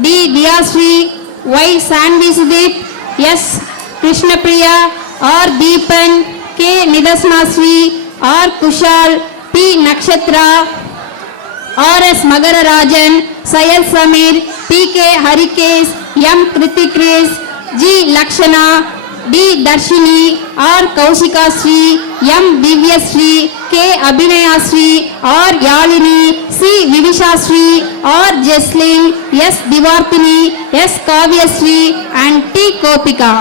D. Diyasri, Y. Sanvi Sudip, S. Krishnapriya, R. Deepan, K. Nidasnasri, R. Kushal, P. Nakshatra, R. S. Magararajan, Sayed Samir, P. K. Harikesh, M. Kritikris, G. Lakshana, D. Darshini, R. Kaushika Sri, M. Divya Sri, K. Abhinaya Sri, R. Yalini, C. Vivisha Sri, R. Jesling, S. Divartini, S. Kavya Sri, and T. Kopika.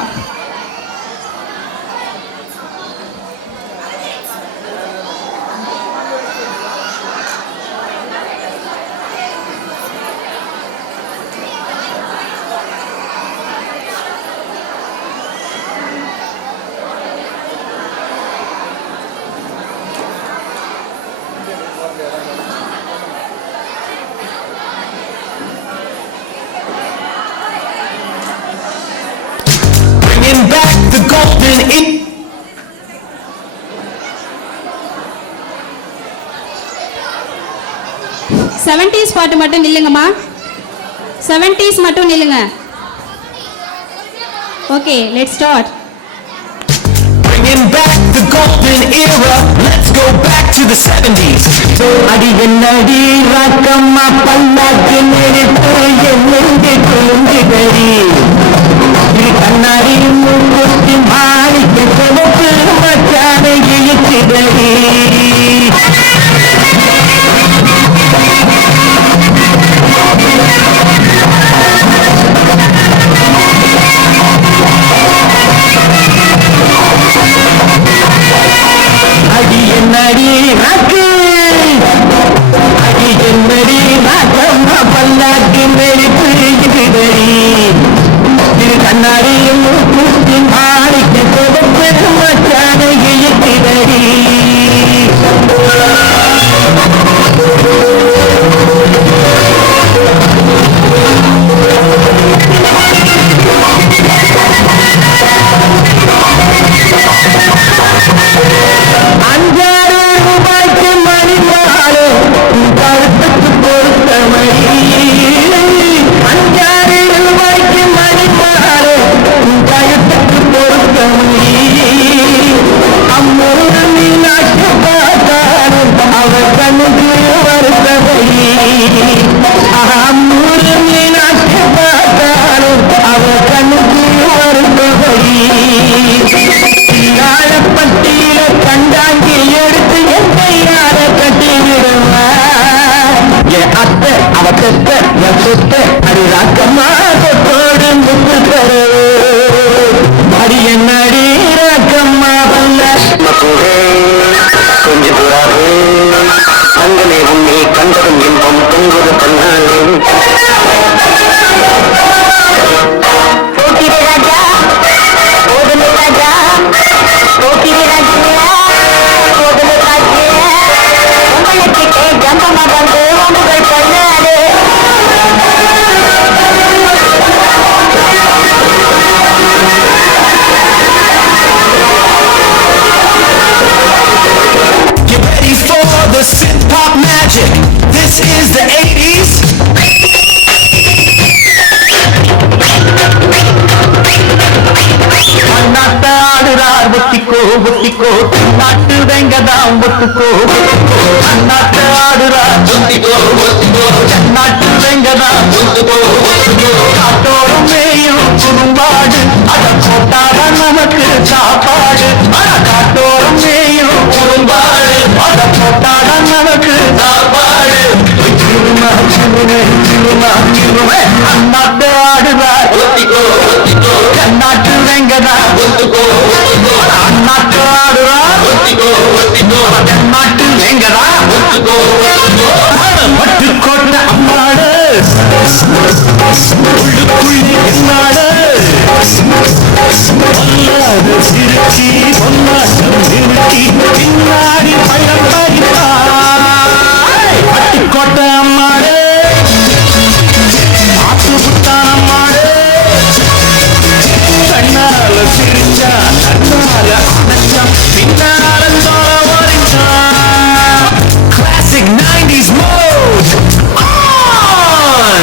Back the golden 70s பாட்டு மட்டும் நில்லுங்கம்மா. 70s மட்டும் நில்லுங்க. Okay, let's start. Bringing back the golden era. Let's go back to the 70s. அடி என்னடி ராக்கம்மா பல்லாக்கு நெருப்பு என்னென்று தூங்குதடி கண்ணாடி மூக்குத்தி மாணிக்க சிவப்பு மச்சான இழுக்குதடி அடி என்னடி ராக்கு அடி என்னடி ராக்கம்மா பல்லாக்கு நெருப்பு இழுக்குதடி கண்ணாடியும் குத்தி மாணிக்க சிவப்பு மச்சான இழுக்குதடி ₹5 மணி மாலை கழுத்துக்கு பொறுத்த மணி ₹5 மணி மாலை கழுத்துக்கு பொறுத்த மணி அம்மூரு மீனாட்சி பார்த்தாலும் அவ கண்ணுக்கு வருத்தபடி அம்மூரு மீனாட்சி பார்த்தாலும் அவ கண்ணுக்கு வருத்தபடி நாளப்பட்டியில கண்டாங்கி எடுத்து எந்தையார கட்டி விடுவா என் அத்தை அவ பெத்த என் சொத்த அடி ராக்கம்மா சொத்தோடு முத்து தரு அடி என்னடி ராக்கம்மா வல்ல கொஞ்சம் தூராது அங்கமே உன்னை கண்டதும் இன்பம் தொங்குது கண்ணாலே Get ready for the synth pop magic. This is the 80s. ஒத்திக்கோ ஒத்திக்கோ நாட்டு வெங்கதான் ஒத்துக்கோ அண்ணாத்த ஆடுறா ஒத்திக்கோ ஒத்திக்கோ நாட்டு வெங்கதான் ஒத்துக்கோ ஒத்துக்கோ காட்டோடும் மேயும் குறும்பாடு அட போட்டாதான் நமக்கு சாப்பாடு அட காட்டோடும் மேயும் குறும்பாடு அட போட்டாதான் நமக்கு சாப்பாடு சிறுமா சிறுமே சிறுமா சிறுமே அண்ணாத்த ஆடுறா ஒத்திக்கோ ஒத்திக்கோ நாட்டு வெங்கதான் ஒத்துக்கோ அண்ணாத்து ஆடுறா ஒத்திக்கோ ஒத்திக்கோ நாட்டு எங்கடா ஒத்துக்கோ பட்டுக்கோட்டை அம்மாடு உள்ளுக்குள்ளி என்னாடு பொல்லாது சிரிச்சி பொன்னாட்டம் நிறுத்தி பின்னாடி பழம் பறிப்பா பட்டுக்கோட்டை அம்மாடு ஆத்து புத்தான் அம்மாடு கண்ணால சிரிச்சா கண்ணால அணைச்சா பின்னால தோற வரைச்சா classic 90s mode on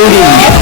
rowdy.